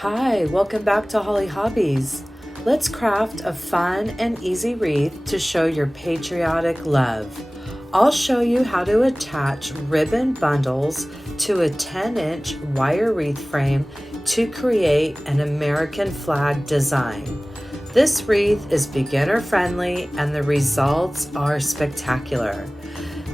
Hi, welcome back to Holly Hobbies. Let's craft a fun and easy wreath to show your patriotic love. I'll show you how to attach ribbon bundles to a 10-inch wire wreath frame to create an American flag design. This wreath is beginner friendly and the results are spectacular.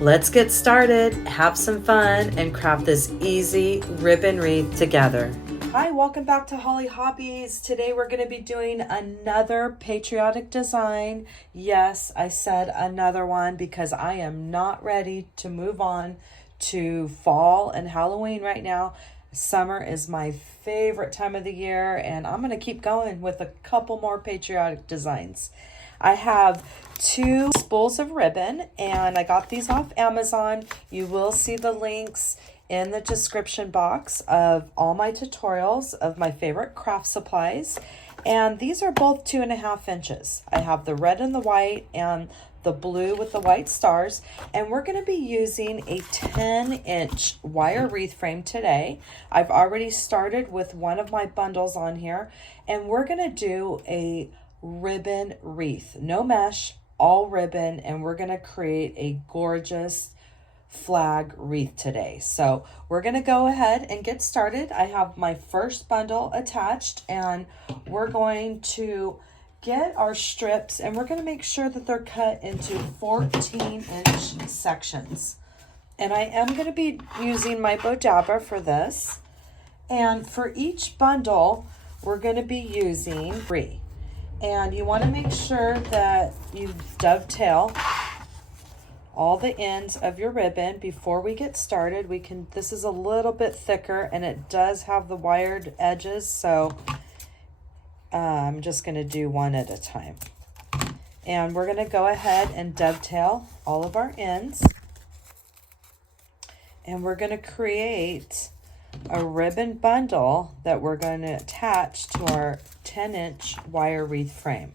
Let's get started, have some fun, and craft this easy ribbon wreath together. Hi, welcome back to Holly Hobbies. Today we're going to be doing another patriotic design. Yes, I said another one because I am not ready to move on to fall and Halloween right now. Summer is my favorite time of the year, and I'm going to keep going with a couple more patriotic designs. I have 2 spools of ribbon, and I got these off Amazon. You will see the links in the description box of all my tutorials of my favorite craft supplies. And these are both 2.5 inches. I have the red and the white and the blue with the white stars. And we're going to be using a 10-inch wire wreath frame today. I've already started with one of my bundles on here. And we're going to do a ribbon wreath. No mesh, all ribbon. And we're going to create a gorgeous flag wreath today. So we're going to go ahead and get started. I have my first bundle attached, and we're going to get our strips, and we're going to make sure that they're cut into 14-inch sections. And I am going to be using my Bodabra for this. And for each bundle, we're going to be using 3. And you want to make sure that you dovetail all the ends of your ribbon before we get started. This is a little bit thicker and it does have the wired edges, so I'm just going to do one at a time. And we're going to go ahead and dovetail all of our ends. And we're going to create a ribbon bundle that we're going to attach to our 10-inch wire wreath frame.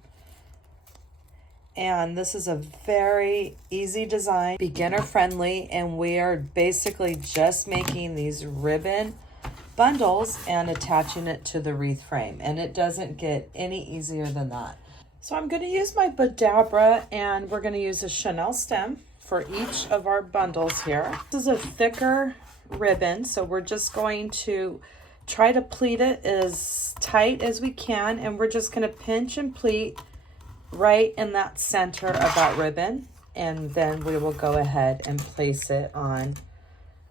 And this is a very easy design, beginner friendly, and we are basically just making these ribbon bundles and attaching it to the wreath frame. And it doesn't get any easier than that. So I'm going to use my Bodabra, and we're going to use a Chanel stem for each of our bundles here. This is a thicker ribbon, so we're just going to try to pleat it as tight as we can, and we're just going to pinch and pleat right in that center of that ribbon, and then we will go ahead and place it on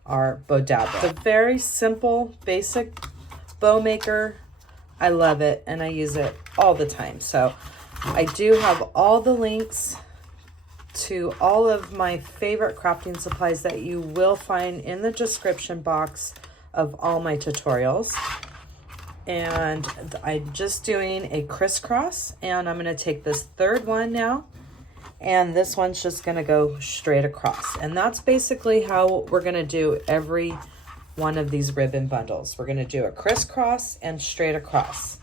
our Bodabra. It's a very simple, basic bow maker. I love it, and I use it all the time. So I do have all the links to all of my favorite crafting supplies that you will find in the description box of all my tutorials. And I'm just doing a crisscross, and I'm going to take this third one now, and this one's just going to go straight across. And that's basically how we're going to do every one of these ribbon bundles. We're going to do a crisscross and straight across.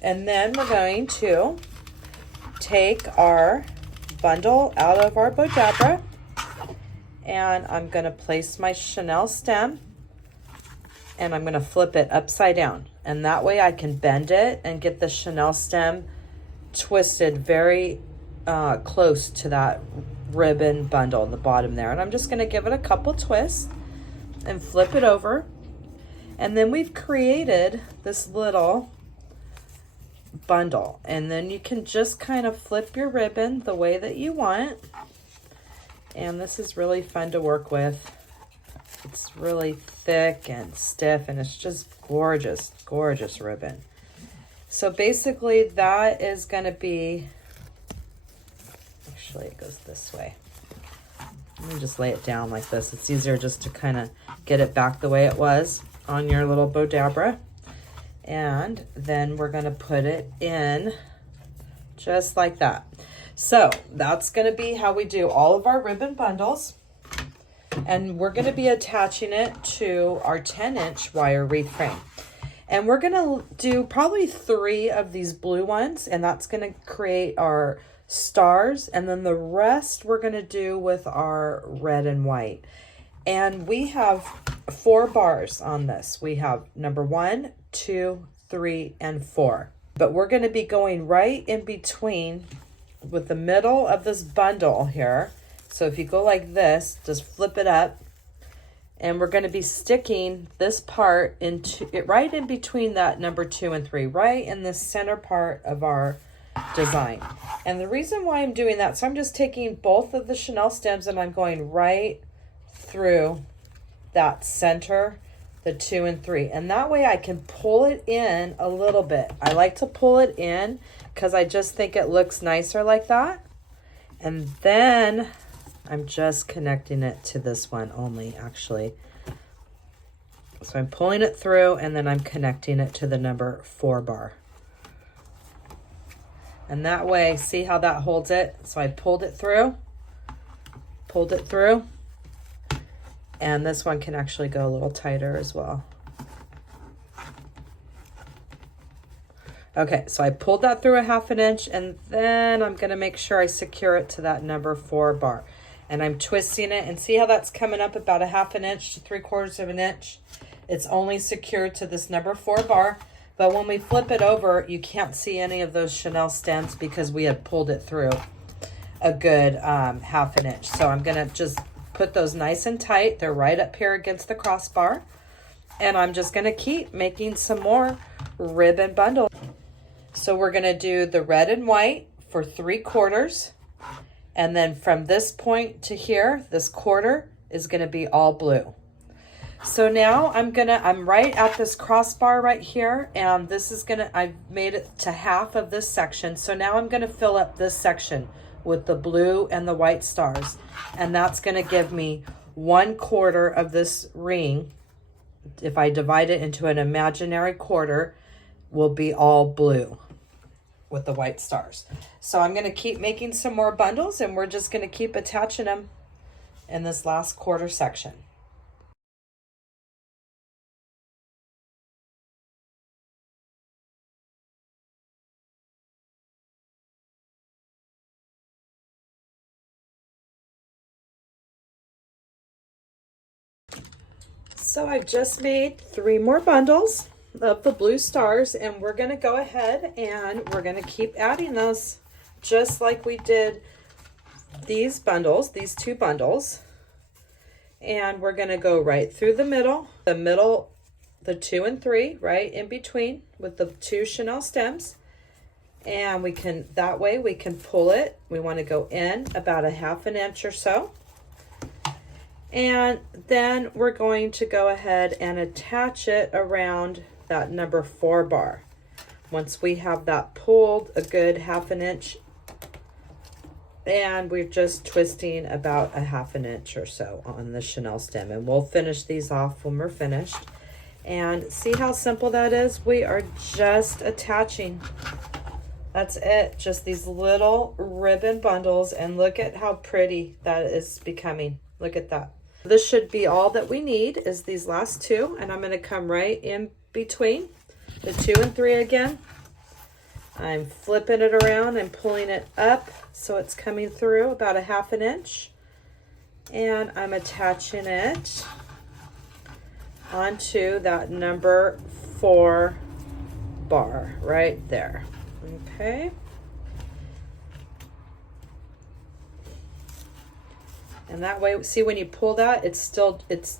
And then we're going to take our bundle out of our Bodabra, and I'm going to place my Chanel stem, and I'm going to flip it upside down. And that way I can bend it and get the Chanel stem twisted very close to that ribbon bundle in the bottom there. And I'm just going to give it a couple twists and flip it over. And then we've created this little bundle. And then you can just kind of flip your ribbon the way that you want. And this is really fun to work with. It's really thick and stiff, and it's just gorgeous, gorgeous ribbon. So basically that is going to be, actually it goes this way. Let me just lay it down like this. It's easier just to kind of get it back the way it was on your little Bodabra. And then we're going to put it in just like that. So that's going to be how we do all of our ribbon bundles. And we're going to be attaching it to our 10-inch wire wreath frame. And we're going to do probably 3 of these blue ones, and that's going to create our stars. And then the rest we're going to do with our red and white. And we have 4 bars on this. We have number 1, 2, 3, and 4. But we're going to be going right in between with the middle of this bundle here. So if you go like this, just flip it up. And we're going to be sticking this part into it right in between that number 2 and 3, right in the center part of our design. And the reason why I'm doing that, so I'm just taking both of the chenille stems and I'm going right through that center, the 2 and 3. And that way I can pull it in a little bit. I like to pull it in because I just think it looks nicer like that. And then I'm just connecting it to this one only, actually. So I'm pulling it through and then I'm connecting it to the number 4 bar. And that way, see how that holds it? So I pulled it through, and this one can actually go a little tighter as well. Okay, so I pulled that through a 1/2 inch, and then I'm gonna make sure I secure it to that number 4 bar. And I'm twisting it, and see how that's coming up about a 1/2 inch to 3/4 inch. It's only secured to this number 4 bar, but when we flip it over, you can't see any of those chenille stems because we had pulled it through a good 1/2 inch. So I'm gonna just put those nice and tight. They're right up here against the crossbar. And I'm just gonna keep making some more ribbon bundles. So we're gonna do the red and white for 3/4. And then from this point to here, this quarter is gonna be all blue. So now I'm right at this crossbar right here, and this is I've made it to half of this section. So now I'm gonna fill up this section with the blue and the white stars. And that's gonna give me 1/4 of this ring. If I divide it into an imaginary quarter, will be all blue with the white stars. So I'm gonna keep making some more bundles, and we're just gonna keep attaching them in this last quarter section. So I've just made 3 more bundles of the blue stars, and we're going to go ahead and we're going to keep adding those just like we did these bundles, these 2 bundles. And we're going to go right through the middle, the 2 and 3, right in between with the 2 chenille stems. And that way we can pull it. We want to go in about a 1/2 inch or so. And then we're going to go ahead and attach it around that number 4 bar. Once we have that pulled a good 1/2 inch, and we're just twisting about a 1/2 inch or so on the chenille stem. And we'll finish these off when we're finished. And see how simple that is? We are just attaching. That's it, just these little ribbon bundles, and look at how pretty that is becoming. Look at that. This should be all that we need is these last 2, and I'm going to come right in between the 2 and 3 again. I'm flipping it around and pulling it up so it's coming through about a 1/2 inch, and I'm attaching it onto that number 4 bar right there. Okay. And that way, see, when you pull that, it's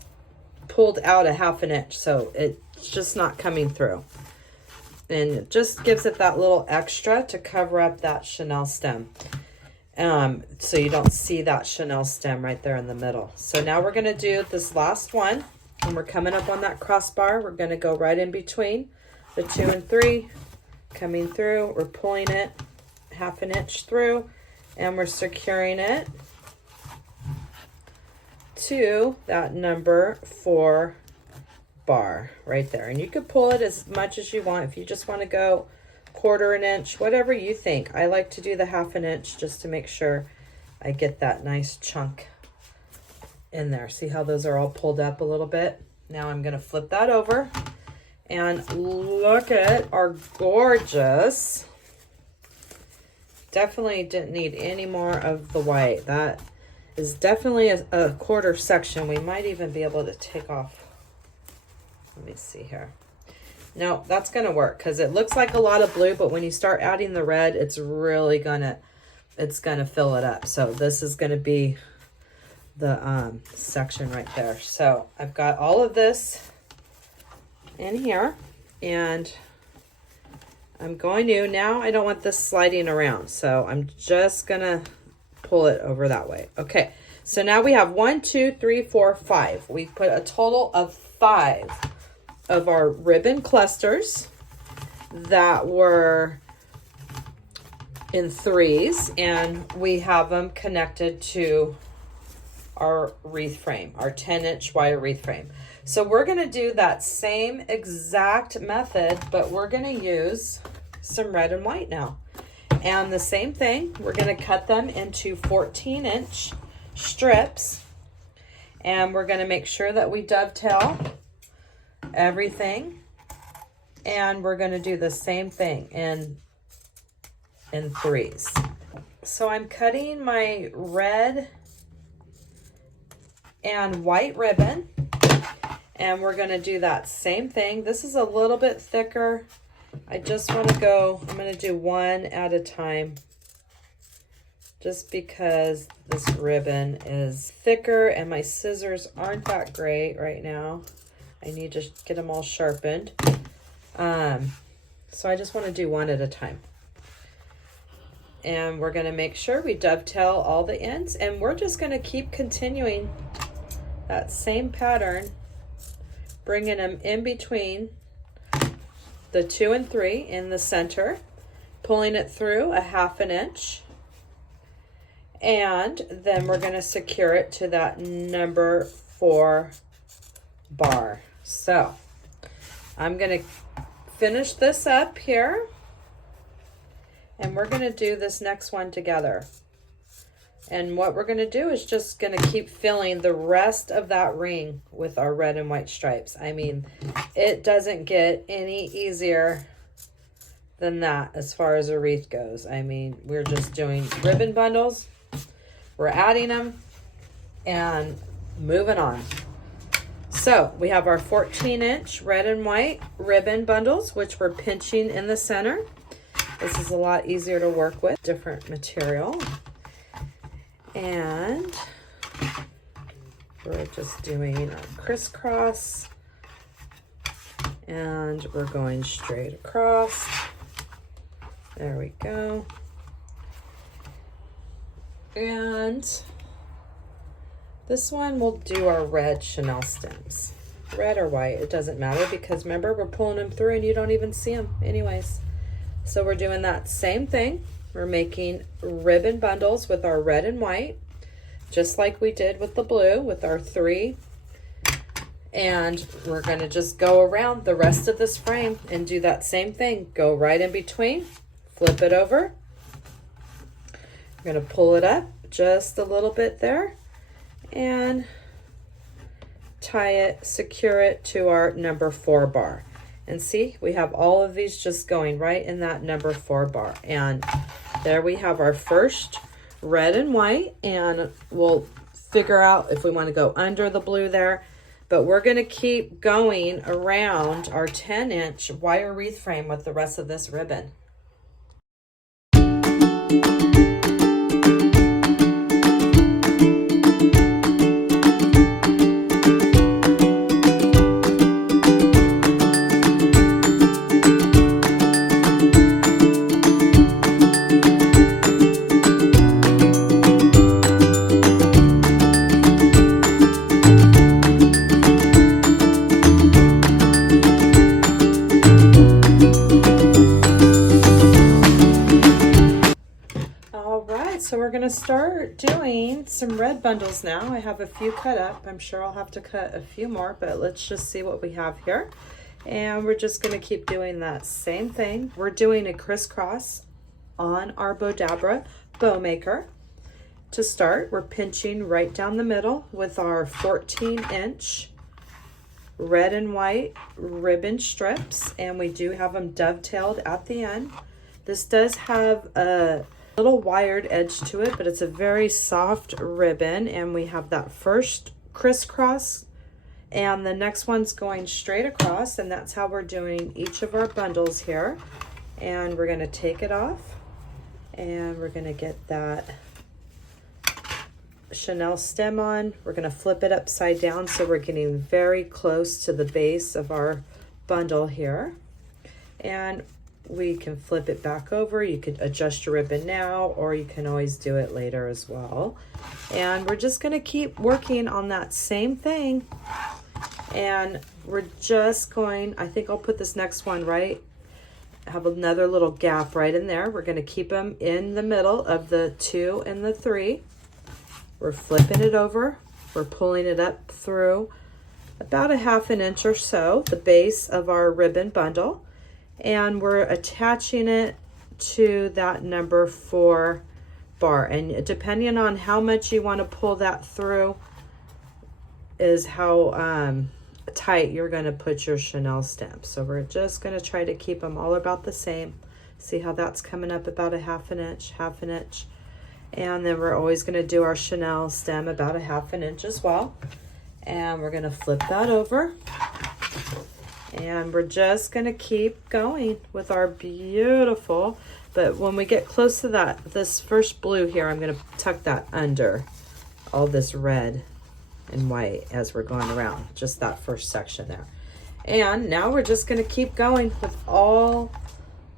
pulled out a 1/2 inch, so it's just not coming through. And it just gives it that little extra to cover up that chenille stem. So you don't see that chenille stem right there in the middle. So now we're gonna do this last one, and we're coming up on that crossbar. We're gonna go right in between the 2 and 3, coming through. We're pulling it 1/2 inch through, and we're securing it to that number 4 bar right there. And you could pull it as much as you want. If you just want to go 1/4 inch, whatever you think. I like to do the 1/2 inch just to make sure I get that nice chunk in there. See how those are all pulled up a little bit? Now I'm going to flip that over, and look at our gorgeous. Definitely didn't need any more of the white. That is definitely a quarter section. We might even be able to take off. Let me see here. No, that's going to work because it looks like a lot of blue, but when you start adding the red, it's really it's going to fill it up. So this is going to be the section right there. So I've got all of this in here, and I'm going to, now I don't want this sliding around, so I'm just going to pull it over that way. Okay, so now we have 1, 2, 3, 4, 5. We put a total of 5 of our ribbon clusters that were in 3s, and we have them connected to our wreath frame, our 10-inch wire wreath frame. So we're going to do that same exact method, but we're going to use some red and white now. And the same thing, we're going to cut them into 14-inch strips, and we're going to make sure that we dovetail everything, and we're going to do the same thing in 3s. So I'm cutting my red and white ribbon, and we're going to do that same thing. This is a little bit thicker. I just want to go, I'm going to do one at a time just because this ribbon is thicker and my scissors aren't that great right now. I need to get them all sharpened. So I just want to do one at a time. And we're going to make sure we dovetail all the ends, and we're just going to keep continuing that same pattern, bringing them in between the 2 and 3 in the center, pulling it through a 1/2 inch, and then we're going to secure it to that number 4 bar. So I'm going to finish this up here, and we're going to do this next one together. And what we're going to do is just going to keep filling the rest of that ring with our red and white stripes. I mean, it doesn't get any easier than that as far as a wreath goes. I mean, we're just doing ribbon bundles, we're adding them, and moving on. So we have our 14-inch red and white ribbon bundles, which we're pinching in the center. This is a lot easier to work with, different material. And we're just doing our crisscross, and we're going straight across. There we go. And this one we'll do our red chenille stems. Red or white, it doesn't matter, because remember, we're pulling them through and you don't even see them anyways. So we're doing that same thing. We're making ribbon bundles with our red and white, just like we did with the blue with our 3. And we're going to just go around the rest of this frame and do that same thing. Go right in between, flip it over. We're going to pull it up just a little bit there and tie it, secure it to our number 4 bar. And see, we have all of these just going right in that number 4 bar. And there we have our first red and white, and we'll figure out if we want to go under the blue there. But we're going to keep going around our 10-inch wire wreath frame with the rest of this ribbon. So we're going to start doing some red bundles now. I have a few cut up. I'm sure I'll have to cut a few more, but let's just see what we have here. And we're just going to keep doing that same thing. We're doing a crisscross on our Bodabra bow maker. To start, we're pinching right down the middle with our 14-inch red and white ribbon strips, and we do have them dovetailed at the end. This does have a little wired edge to it, but it's a very soft ribbon, and we have that first crisscross And the next one's going straight across, and that's how we're doing each of our bundles here. And we're gonna take it off, and we're gonna get that Chanel stem on. We're gonna flip it upside down so we're getting very close to the base of our bundle here. And we can flip it back over. You could adjust your ribbon now, or you can always do it later as well. And we're just gonna keep working on that same thing. And we're just going, I think I'll put this next one right, have another little gap right in there. We're gonna keep them in the middle of the 2 and the 3. We're flipping it over. We're pulling it up through about a 1/2 inch or so, the base of our ribbon bundle. And we're attaching it to that number 4 bar. And depending on how much you want to pull that through is how tight you're going to put your Chanel stamp. So we're just going to try to keep them all about the same. See how that's coming up about a 1/2 inch, 1/2 inch. And then we're always going to do our Chanel stem about a 1/2 inch as well. And we're going to flip that over. And we're just going to keep going with our beautiful, but when we get close to that, this first blue here, I'm going to tuck that under all this red and white as we're going around, just that first section there. And now we're just going to keep going with all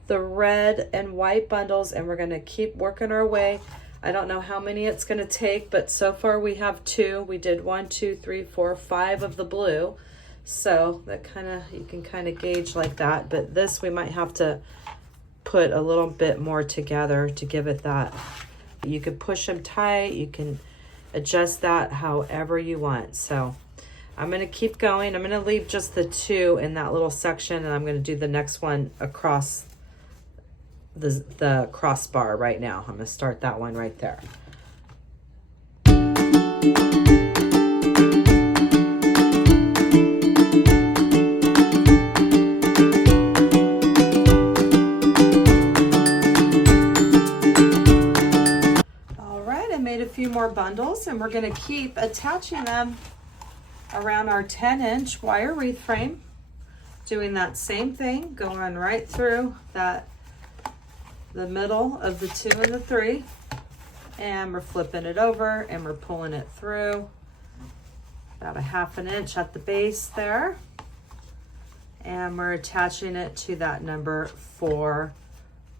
the red and white bundles, and we're going to keep working our way. I don't know how many it's going to take, but so far we have 2. We did 1, 2, 3, 4, 5 of the blue. So that you can kind of gauge like that, but this we might have to put a little bit more together to give it that. You can push them tight, you can adjust that however you want. So I'm going to keep going. I'm going to leave just the 2 in that little section, and I'm going to do the next one across the crossbar right now. I'm going to start that one right there. A few more bundles, and we're going to keep attaching them around our 10-inch wire wreath frame, doing that same thing, going right through the middle of the 2 and the 3, and we're flipping it over and we're pulling it through about a 1/2 inch at the base there, and we're attaching it to that number 4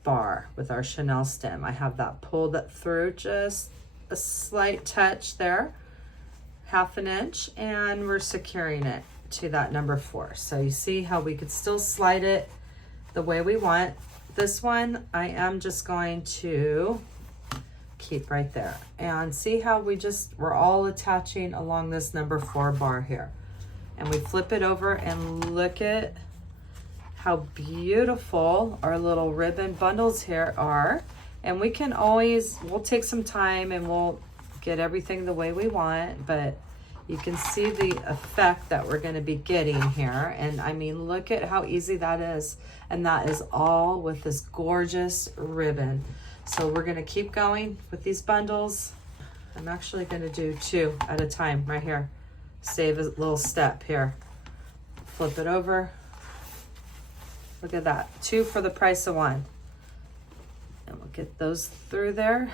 bar with our Chanel stem. I have that pulled up through just a slight touch there, 1/2 inch, and we're securing it to that number 4. So you see how we could still slide it the way we want. This one I am just going to keep right there, and see how we're all attaching along this number 4 bar here, and we flip it over and look at how beautiful our little ribbon bundles here are. And we can always, we'll take some time and we'll get everything the way we want, but you can see the effect that we're going to be getting here. And I mean, look at how easy that is. And that is all with this gorgeous ribbon. So we're going to keep going with these bundles. I'm actually going to do 2 at a time right here. Save a little step here. Flip it over. Look at that. 2 for the price of 1. And we'll get those through there.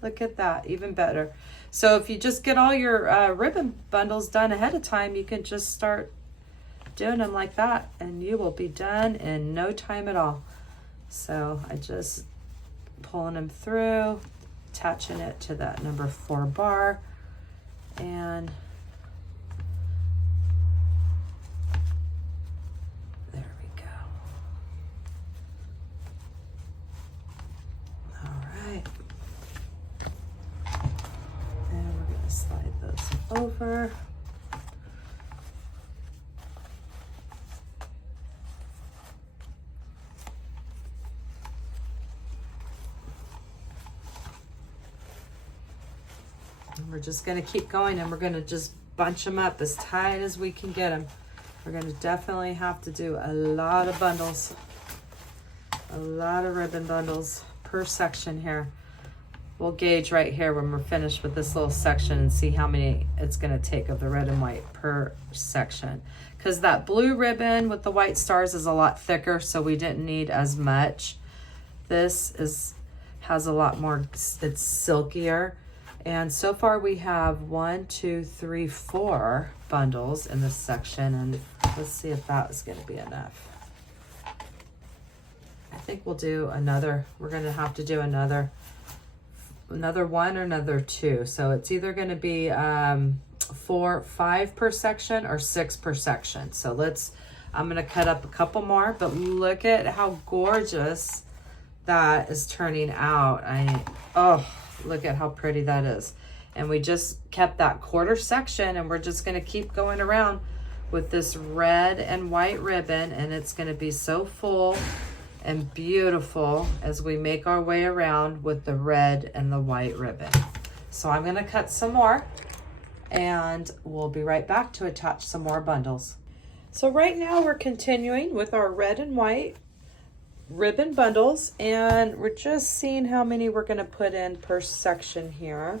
Look at that, even better. So if you just get all your ribbon bundles done ahead of time, you can just start doing them like that, and you will be done in no time at all. So I just pulling them through, attaching it to that number 4 bar, and over. And we're just going to keep going, and we're going to just bunch them up as tight as we can get them. We're going to definitely have to do a lot of bundles, a lot of ribbon bundles per section here. we'll gauge right here when we're finished with this little section and see how many it's going to take of the red and white per section. Because that blue ribbon with the white stars is a lot thicker, so we didn't need as much. This has a lot more, it's silkier. And so far we have 1, 2, 3, 4 bundles in this section, and let's see if that is going to be enough. I think we'll do another, we're going to have to do another one or another 2. So it's either going to be 5 per section or 6 per section. So I'm going to cut up a couple more, but look at how gorgeous that is turning out. Oh, look at how pretty that is. And we just kept that quarter section, and we're just going to keep going around with this red and white ribbon, and it's going to be so full and beautiful as we make our way around with the red and the white ribbon. So I'm going to cut some more, and we'll be right back to attach some more bundles. So right now we're continuing with our red and white ribbon bundles, and we're just seeing how many we're going to put in per section here.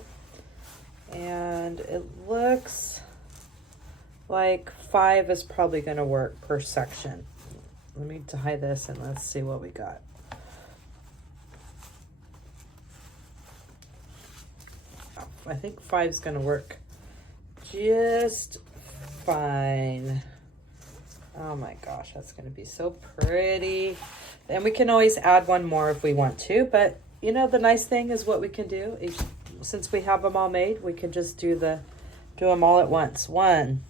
And it looks like 5 is probably going to work per section. Let me tie this and let's see what we got. I think 5 is going to work just fine. Oh my gosh, that's going to be so pretty. And we can always add one more if we want to, but you know, the nice thing is what we can do is, since we have them all made, we can just do them all at once. 1,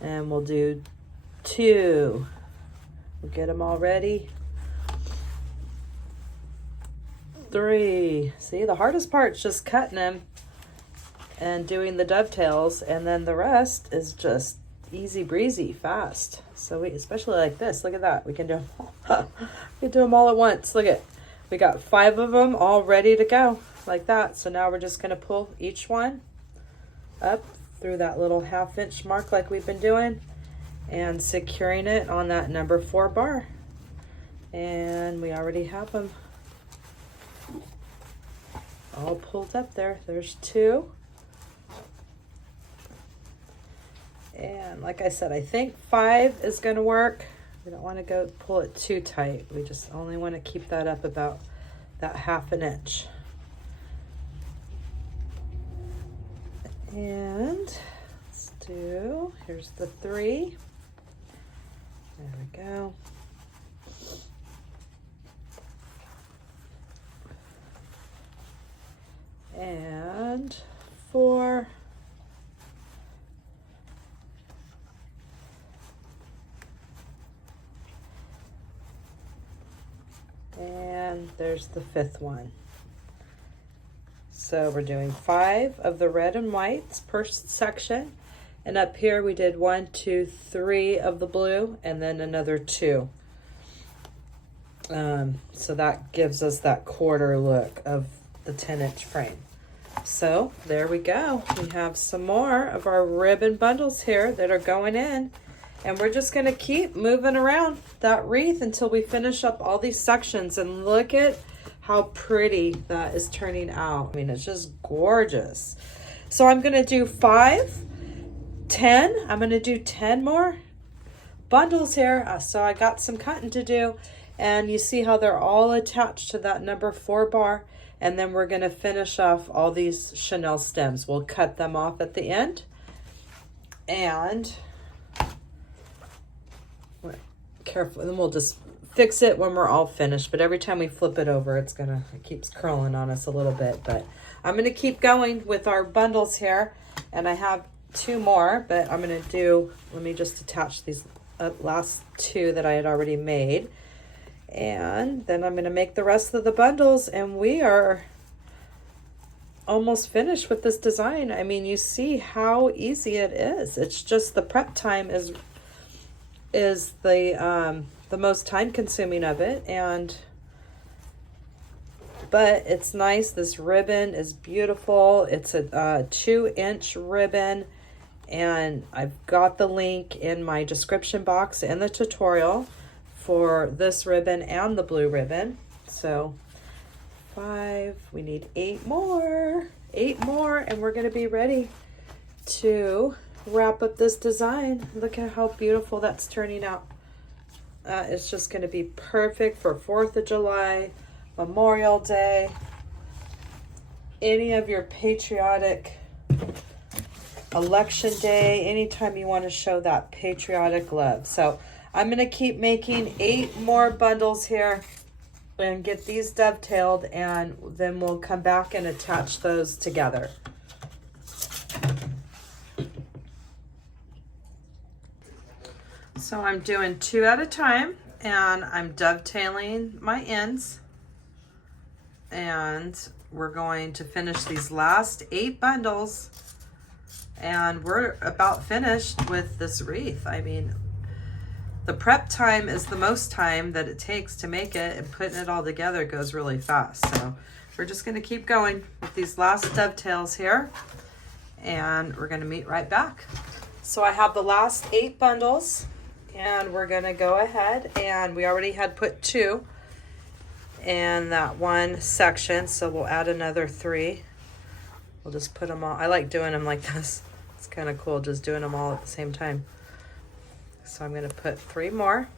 and we'll do 2. We'll get them all ready. 3. See, the hardest part's just cutting them and doing the dovetails, and then the rest is just easy breezy, fast. So we, especially like this, look at that. We can do them all. We can do them all at once. Look at, we got 5 of them all ready to go like that. So now we're just going to pull each one up through that little 1/2 inch mark like we've been doing, and securing it on that number 4 bar. And we already have them all pulled up there. There's 2. And like I said, I think 5 is going to work. We don't want to go pull it too tight. We just only want to keep that up about that 1/2 inch. And let's do, here's the 3. There we go. And 4. And there's the 5th one. So we're doing 5 of the red and whites per section. And up here we did 1, 2, 3 of the blue, and then another 2. So that gives us that quarter look of the 10-inch frame. So there we go. We have some more of our ribbon bundles here that are going in. And we're just going to keep moving around that wreath until we finish up all these sections. And look at how pretty that is turning out. I mean, it's just gorgeous. So I'm going to do 5, 10. I'm going to do 10 more bundles here. So I got some cutting to do. And you see how they're all attached to that number 4 bar. And then we're going to finish off all these chenille stems. We'll cut them off at the end. And careful, and then we'll just fix it when we're all finished. But every time we flip it over, it keeps curling on us a little bit. But I'm going to keep going with our bundles here, and I have 2 more, but I'm going to do, let me just attach these last 2 that I had already made, and then I'm going to make the rest of the bundles, and we are almost finished with this design. I mean, you see how easy it is. It's just the prep time is the most time consuming of it, but it's nice. This ribbon is beautiful. It's a 2-inch ribbon, and I've got the link in my description box in the tutorial for this ribbon and the blue ribbon. So 5. We need 8 more. 8 more, and we're going to be ready to wrap up this design. Look at how beautiful that's turning out. It's just going to be perfect for 4th of July, Memorial Day, any of your patriotic election day, anytime you want to show that patriotic love. So I'm going to keep making 8 more bundles here and get these dovetailed, and then we'll come back and attach those together. So I'm doing 2 at a time, and I'm dovetailing my ends, and we're going to finish these last 8 bundles, and we're about finished with this wreath. I mean, the prep time is the most time that it takes to make it, and putting it all together goes really fast. So we're just going to keep going with these last dovetails here, and we're going to meet right back. So I have the last 8 bundles, and we're going to go ahead, and we already had put 2 in that one section, so we'll add another 3. We'll just put them all. I like doing them like this. It's kind of cool just doing them all at the same time. So I'm going to put 3 more.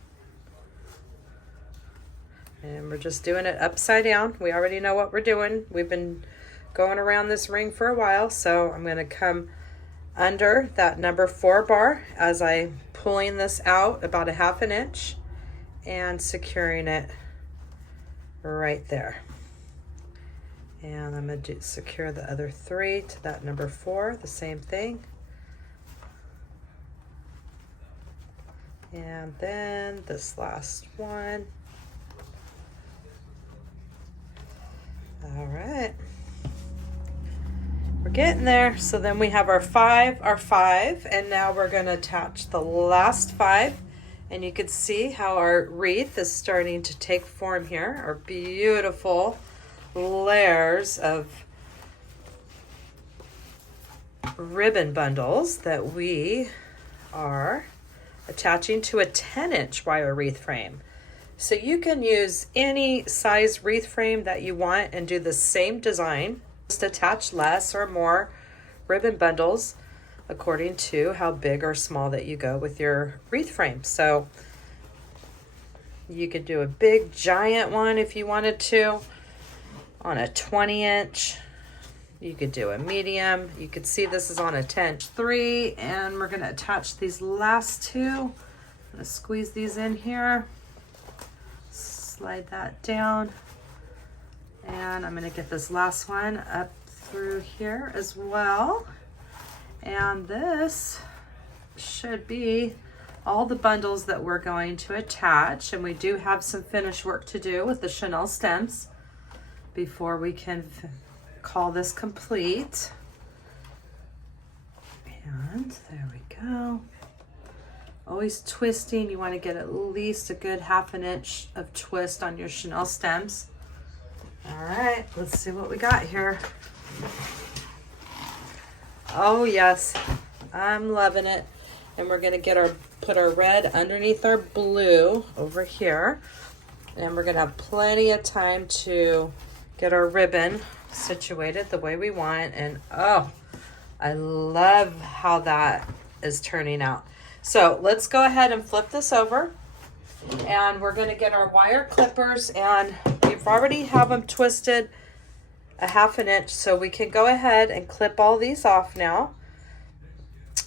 And we're just doing it upside down. We already know what we're doing. We've been going around this ring for a while. So I'm going to come under that number 4 bar as I'm pulling this out about a 1/2 inch and securing it right there. And I'm going to secure the other 3 to that number 4, the same thing. And then this last one. All right. We're getting there. So then we have our 5, and now we're going to attach the last 5. And you can see how our wreath is starting to take form here. Our beautiful layers of ribbon bundles that we are attaching to a 10-inch wire wreath frame. So you can use any size wreath frame that you want and do the same design. Just attach less or more ribbon bundles according to how big or small that you go with your wreath frame. So you could do a big giant one if you wanted to on a 20-inch. You could do a medium. You could see this is on a 10-3, and we're going to attach these last 2. I'm going to squeeze these in here, slide that down, and I'm going to get this last one up through here as well. And this should be all the bundles that we're going to attach, and we do have some finish work to do with the chenille stems before we can call this complete. And there we go. Always twisting. You want to get at least a good 1/2 inch of twist on your chenille stems. All right, let's see what we got here. Oh yes, I'm loving it. And we're gonna put our red underneath our blue over here, and we're gonna have plenty of time to get our ribbon situated the way we want. And oh, I love how that is turning out. So let's go ahead and flip this over, and we're going to get our wire clippers, and we've already have them twisted a 1/2 inch, so we can go ahead and clip all these off now.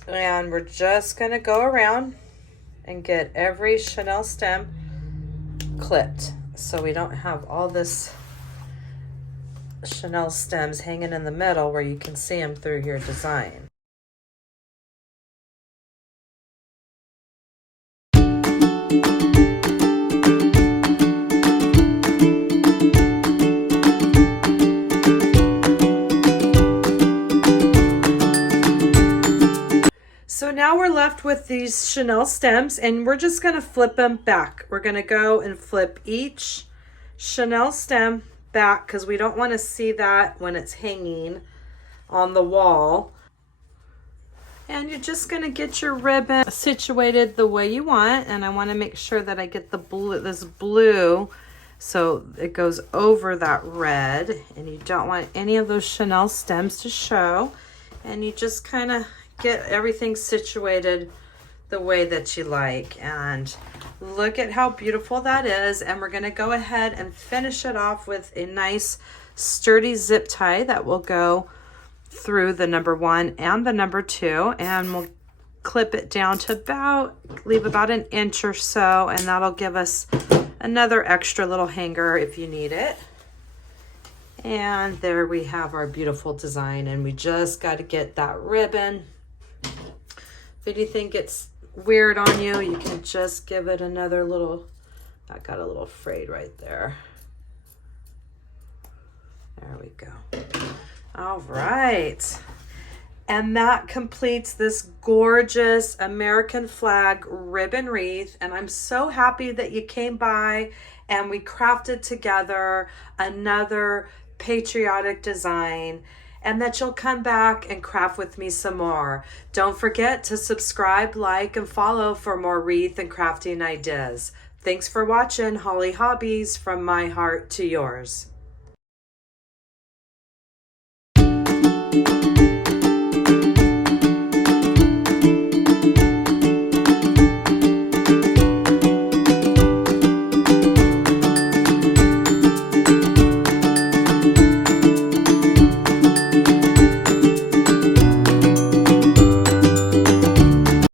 And we're just going to go around and get every chenille stem clipped, so we don't have all this chenille stems hanging in the middle where you can see them through your design. So now we're left with these chenille stems, and we're just going to flip them back. We're going to go and flip each chenille stem back because we don't want to see that when it's hanging on the wall. And you're just going to get your ribbon situated the way you want, and I want to make sure that I get the blue, this blue So it goes over that red, and you don't want any of those Chanel stems to show. And you just kind of get everything situated the way that you like. And look at how beautiful that is. And we're going to go ahead and finish it off with a nice sturdy zip tie that will go through the number 1 and the number 2, and we'll clip it down to leave about an inch or so, and that'll give us another extra little hanger if you need it. And there we have our beautiful design, and we just got to get that ribbon. If anything gets weird on you, you can just give it another little, I got a little frayed right there. There we go. All right. And that completes this gorgeous American flag ribbon wreath. And I'm so happy that you came by and we crafted together another patriotic design, and that you'll come back and craft with me some more. Don't forget to subscribe, like, and follow for more wreath and crafting ideas. Thanks for watching Holly Hobbies, from my heart to yours.